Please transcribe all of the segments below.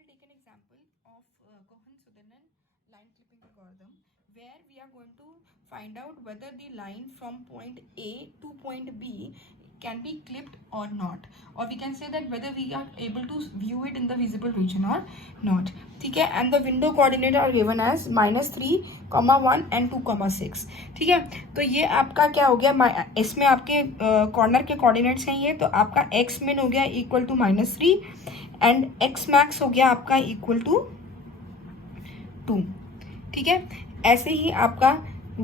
will take an example of Cohen-Sutherland line clipping algorithm, where we are going to find out whether the line from point A to point B can be clipped or not, or we can say that whether we are able to view it in the visible region or not. ठीक है, and the window coordinate are given as -3, 1 and 2, 6. ठीक है, तो ये आपका क्या हो गया, इसमें आपके कॉर्नर के कोऑर्डिनेट्स हैं ये, तो आपका x min हो गया equal to -3 and x max हो गया आपका इक्वल टू 2. ठीक है, ऐसे ही आपका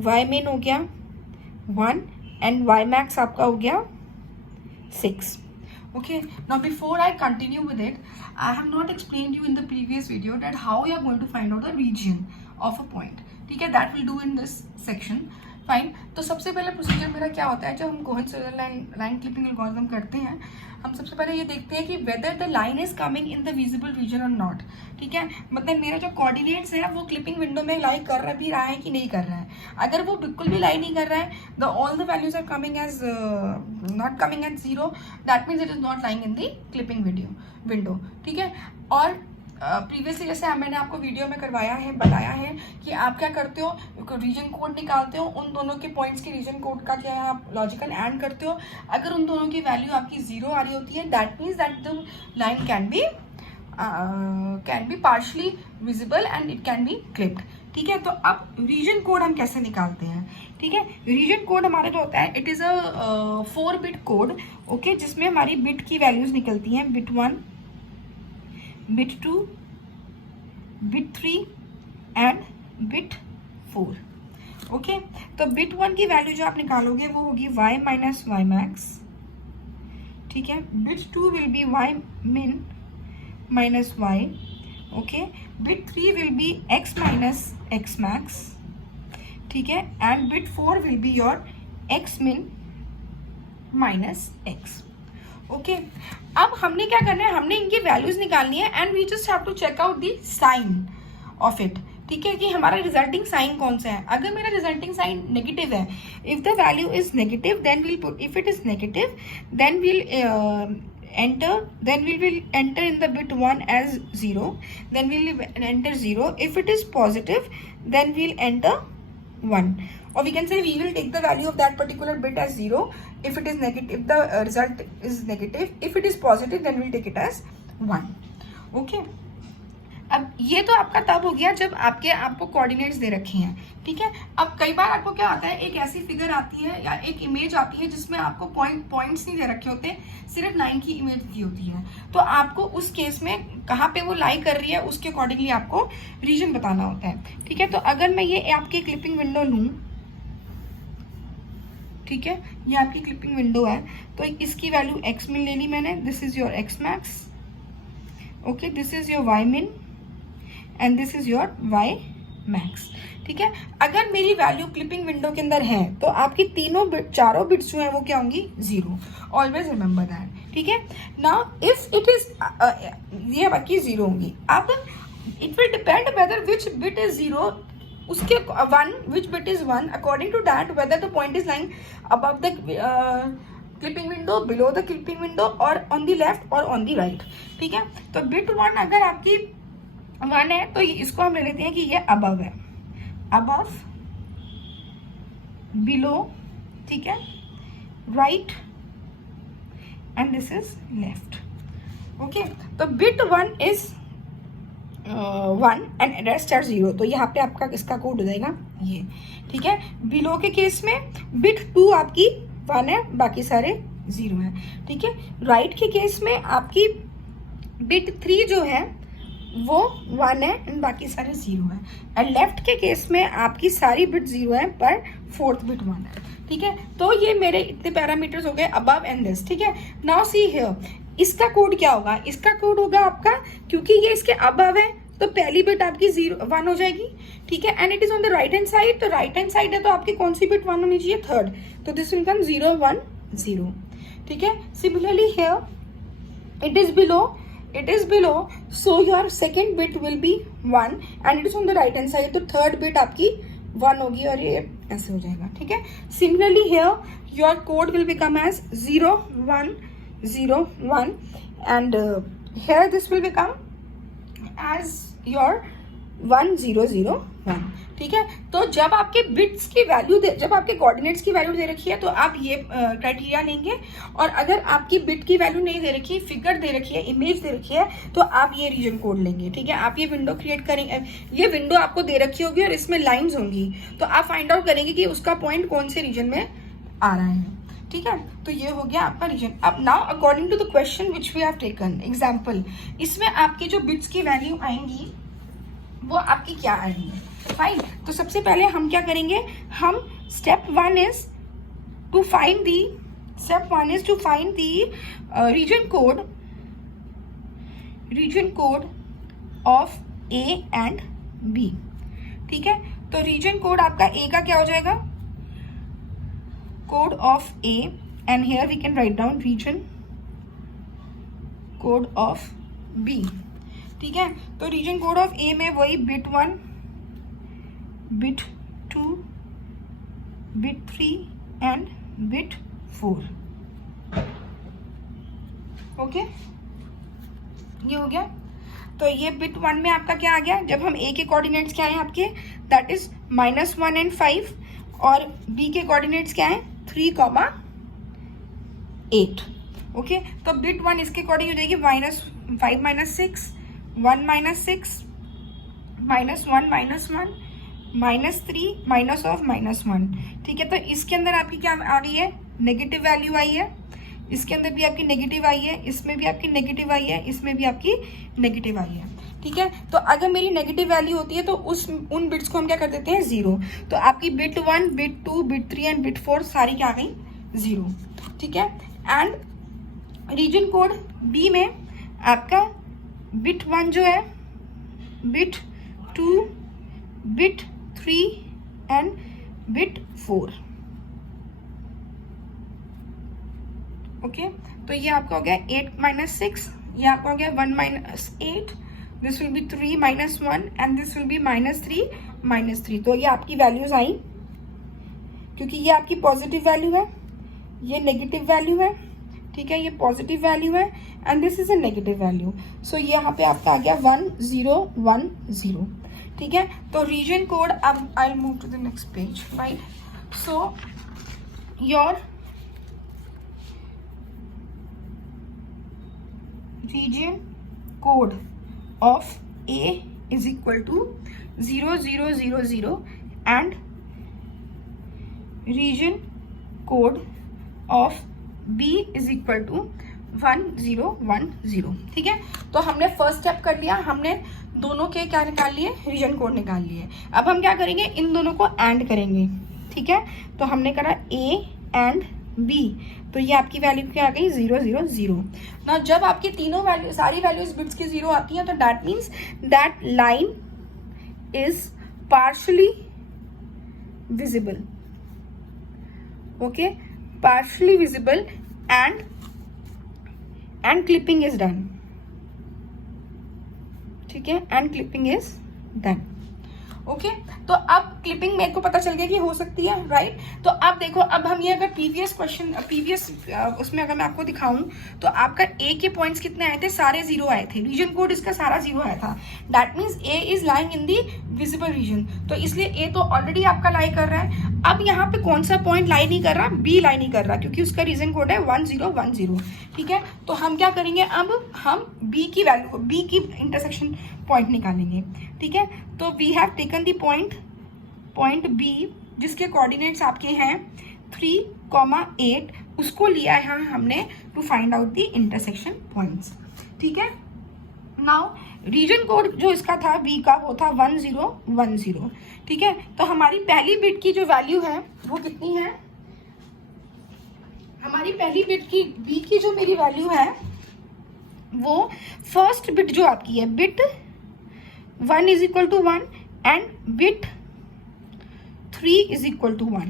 y min हो गया 1 एंड y max आपका हो गया 6. Okay, now before I continue with it, I have not explained you in the previous video that how you are going to find out the region of a point. ठीक है, that will do in this section. Fine. तो सबसे पहले procedure मेरा क्या होता है, जब हम कोहेन-सुदरलैंड लाइन क्लिपिंग एल्गोरिथम करते हैं, हम सबसे पहले ये देखते हैं कि whether the line is coming in the visible region और नॉट. ठीक है, मतलब मेरा जो कोऑर्डिनेट्स है वो क्लिपिंग विंडो में लाई कर भी रहा है कि नहीं कर रहा है. अगर वो बिल्कुल भी लाई नहीं कर रहा है, the all the values are coming as not coming as 0, that means it is not lying in the clipping window. ठीक है, और प्रीवियसली जैसे मैंने आपको वीडियो में बताया है कि आप क्या करते हो, रीजन कोड निकालते हो, उन दोनों के पॉइंट्स के रीजन कोड का क्या है आप लॉजिकल एंड करते हो. अगर उन दोनों की वैल्यू आपकी 0 आ रही होती है, that means that the line can be partially visible and it can be clipped. ठीक है, तो अब रीजन कोड हम कैसे निकालते हैं. ठीक है, रीजन कोड हमारा जो होता है, it is a 4-bit code. Okay, जिसमें हमारी बिट की वैल्यूज निकलती हैं, bit 1, bit 2, bit 3 and bit 4. Okay, तो बिट 1 की वैल्यू जो आप निकालोगे वो होगी y माइनस y मैक्स. ठीक है, bit 2 will be y min minus y. Okay, bit 3 will be x minus x max. ठीक है, and bit 4 will be your x min minus x. Okay, अब हमने क्या करना है, हमने इनकी वैल्यूज निकालनी है and we just have to check out the sign of it. ठीक है, कि हमारा रिजल्टिंग साइन कौन सा है. अगर मेरा रिजल्टिंग साइन नेगेटिव है, if the value is negative then we'll put, if it is negative then we'll enter in the bit 1 as 0, then we'll enter 0. If it is positive then we'll enter 1, or we can say we will take the value of that particular bit as 0 if it is negative, if the result is negative. If it is positive then we'll take it as 1. Okay, अब ये तो आपका तब हो गया जब आपको coordinates दे रखे हैं. ठीक है, अब कई बार आपको क्या आता है, एक ऐसी फिगर आती है या एक इमेज आती है जिसमें आपको पॉइंट्स नहीं दे रखे होते, सिर्फ लाइन की इमेज दी होती है. तो आपको उस केस में कहाँ पे वो लाई कर रही है उसके अकॉर्डिंगली आपको रीजन बताना होता है. ठीक है, तो अगर मैं ये आपकी क्लिपिंग विंडो लूँ, ठीक है, ये आपकी क्लिपिंग विंडो है, तो इसकी वैल्यू x min ले ली मैंने, this is your x max. Okay, this is your y min and this is your y max. ठीक है, अगर मेरी वैल्यू क्लिपिंग विंडो के अंदर है तो आपकी चारों बिट्स जो है वो क्या होंगी, 0. Always remember that. ठीक है, नाउ इफ इट इज ये बाकी 0 होंगी. अब it will depend whether which bit is 0, उसके 1, which bit is 1, according to that whether the point is lying above the clipping window, below the clipping window, और on the left और on the right. ठीक है, तो bit 1 अगर आपकी 1 है तो इसको हम ले लेते हैं कि ये अबव है, अबव, बिलो, ठीक है, right and this is left. Okay, तो bit 1 is 1 and rest are 0, तो यहाँ पे आपका किसका कोड हो जाएगा, ये. ठीक है, बिलो के केस में बिट 2 आपकी 1 है, बाकी सारे 0 है. ठीक है, राइट के केस में आपकी बिट 3 जो है वो 1 है एंड बाकी सारे 0 है. एंड लेफ्ट के केस में आपकी सारी बिट 0 है पर 4th बिट 1 है. ठीक है, तो ये मेरे इतने पैरामीटर्स हो गए, अबव एंड दिस. ठीक है, नाउ सी हियर, इसका कोड क्या होगा, इसका कोड होगा आपका, क्योंकि ये इसके अबव है तो पहली बिट आपकी 1 हो जाएगी. ठीक है, and it is on the right hand side, तो राइट हैंड साइड है तो आपकी कौन सी बिट 1 होनी चाहिए, 3rd, तो दिस विल कम 0 1 0. ठीक है, similarly here it is below, so your second bit will be 1 and it is on the right hand side, तो 3rd bit आपकी 1 होगी और ये ऐसे हो जाएगा. ठीक है, similarly here your code will become as 0 1 0 1 and here this will become as your 1001, ठीक है। तो जब आपके बिट्स की वैल्यू जब आपके कोऑर्डिनेट्स की वैल्यू दे रखी है तो आप ये क्राइटेरिया लेंगे, और अगर आपकी बिट की वैल्यू नहीं दे रखी, फिगर दे रखी है, इमेज दे रखी है, तो आप ये रीजन कोड लेंगे, ठीक है। आप ये विंडो क्रिएट करेंगे, ये विंडो आपको दे रखी होगी और इसमें लाइन्स होंगी, तो आप फाइंड आउट करेंगे कि उसका पॉइंट कौन से रीजन में आ रहा है, ठीक है। तो ये हो गया आपका रीजन। अब now according to the question which we have taken example, इसमें आपकी जो बिट्स की वैल्यू आएंगी वो आपकी क्या आएंगी, फाइन। तो सबसे पहले हम क्या करेंगे, हम step one is to find the region code of A and B, ठीक है। तो रीजन कोड आपका ए का क्या हो जाएगा, code of A, and here we can write down region code of B, ठीक है। तो रीजन कोड ऑफ ए में वही bit 1, bit 2, bit 3 and bit 4, okay, ये हो गया। तो ये बिट 1 में आपका क्या आ गया, जब हम ए के कोऑर्डिनेट्स क्या हैं आपके, दैट इज -1 एंड 5, और बी के कोऑर्डिनेट्स क्या हैं 3, 8, ओके। तो बिट 1 इसके अकॉर्डिंग हो जाएगी -5 -6, 1 -6, -1 -1, -3 -1, ठीक है। तो इसके अंदर आपकी क्या आ रही है, नेगेटिव वैल्यू आई है, इसके अंदर भी आपकी नेगेटिव आई है, इसमें भी आपकी नेगेटिव आई है, इसमें भी आपकी नेगेटिव आई है, ठीक है। तो अगर मेरी नेगेटिव वैल्यू होती है तो उन बिट्स को हम क्या कर देते हैं 0। तो आपकी bit 1, bit 2, bit 3 and bit 4 सारी क्या आ गई 0, ठीक है। एंड रीजन कोड बी में आपका बिट 1 जो है, bit 2, bit 3 and bit 4, okay. तो ये आपका हो गया 8 -6, ये आपका हो गया 1 -8, this will be 3 -1 and this will be -3 -3। तो ये आपकी वैल्यूज आई, क्योंकि ये आपकी पॉजिटिव वैल्यू है, ये नेगेटिव वैल्यू है, ठीक है, ये पॉजिटिव वैल्यू है and this is a negative value. So ये यहाँ पे आपका आ गया 1 0 1 0, ठीक है। तो रीजन कोड, अब I move to the next page, right. So your region code of A is equal to 0 0 0 0 and region code of B is equal to 1 0 1 0, ठीक है। तो हमने फर्स्ट स्टेप कर लिया, हमने दोनों के क्या निकाल लिए, रीजन कोड निकाल लिए। अब हम क्या करेंगे, इन दोनों को एंड करेंगे, ठीक है। तो हमने करा A एंड B, तो ये आपकी वैल्यू क्या आ गई 0 0 0। ना जब आपकी तीनों वैल्यू, सारी वैल्यूज बिट्स की 0 आती हैं, तो that means that line is partially visible, okay, partially visible and clipping is done, ठीक है, and clipping is done, okay. तो अब क्लिपिंग मेरे को पता चल गया कि हो सकती है, राइट। तो अब देखो, अब हम ये अगर प्रीवियस उसमें अगर मैं आपको दिखाऊं, तो आपका ए के पॉइंट्स कितने आए थे, सारे 0 आए थे, रीजन कोड इसका सारा 0 आया था, that means A is lying in the visible region. तो इसलिए ए तो ऑलरेडी आपका लाई कर रहा है। अब यहाँ पे कौन सा पॉइंट लाई नहीं कर रहा, बी लाई नहीं कर रहा, क्योंकि उसका रीजन कोड है 1 0 1 0, ठीक है। तो हम क्या करेंगे, अब हम बी की वैल्यू को, बी की इंटरसेक्शन पॉइंट निकालेंगे, ठीक है। तो we have taken the point B, जिसके कोऑर्डिनेट्स आपके हैं 3, 8, उसको लिया है हमने to find out the intersection points, ठीक है। नाउ रीजन कोड जो इसका था बी का, वो था 1 0 1 0, ठीक है। तो हमारी पहली बिट की जो वैल्यू है वो कितनी है, हमारी पहली बिट की बी की जो मेरी वैल्यू है, वो फर्स्ट बिट जो आपकी है, bit 1 is equal to 1 and bit 3 is equal to 1,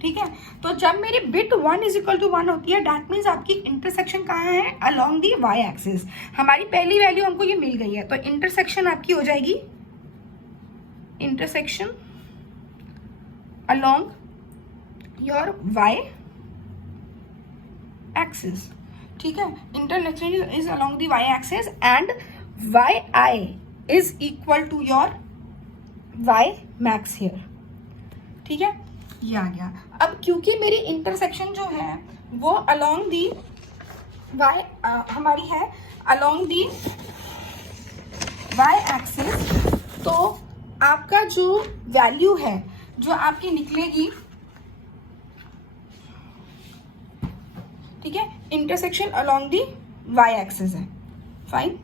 ठीक है। तो जब मेरी बिट 1 इज इक्वल टू 1 होती है, दैट मीन्स आपकी इंटरसेक्शन कहाँ है, अलोंग दी वाई एक्सिस। हमारी पहली वैल्यू हमको ये मिल गई है, तो इंटरसेक्शन आपकी हो जाएगी intersection along your Y axis, ठीक है। Intersection is along the Y axis and Y I is equal to your Y max here. ठीक है, ये आ गया। अब क्योंकि मेरी इंटरसेक्शन जो है वो अलोंग दी वाई हमारी है अलोंग दी वाई एक्सिस, तो आपका जो वैल्यू है जो आपकी निकलेगी, ठीक है, intersection along the Y axis है, फाइन।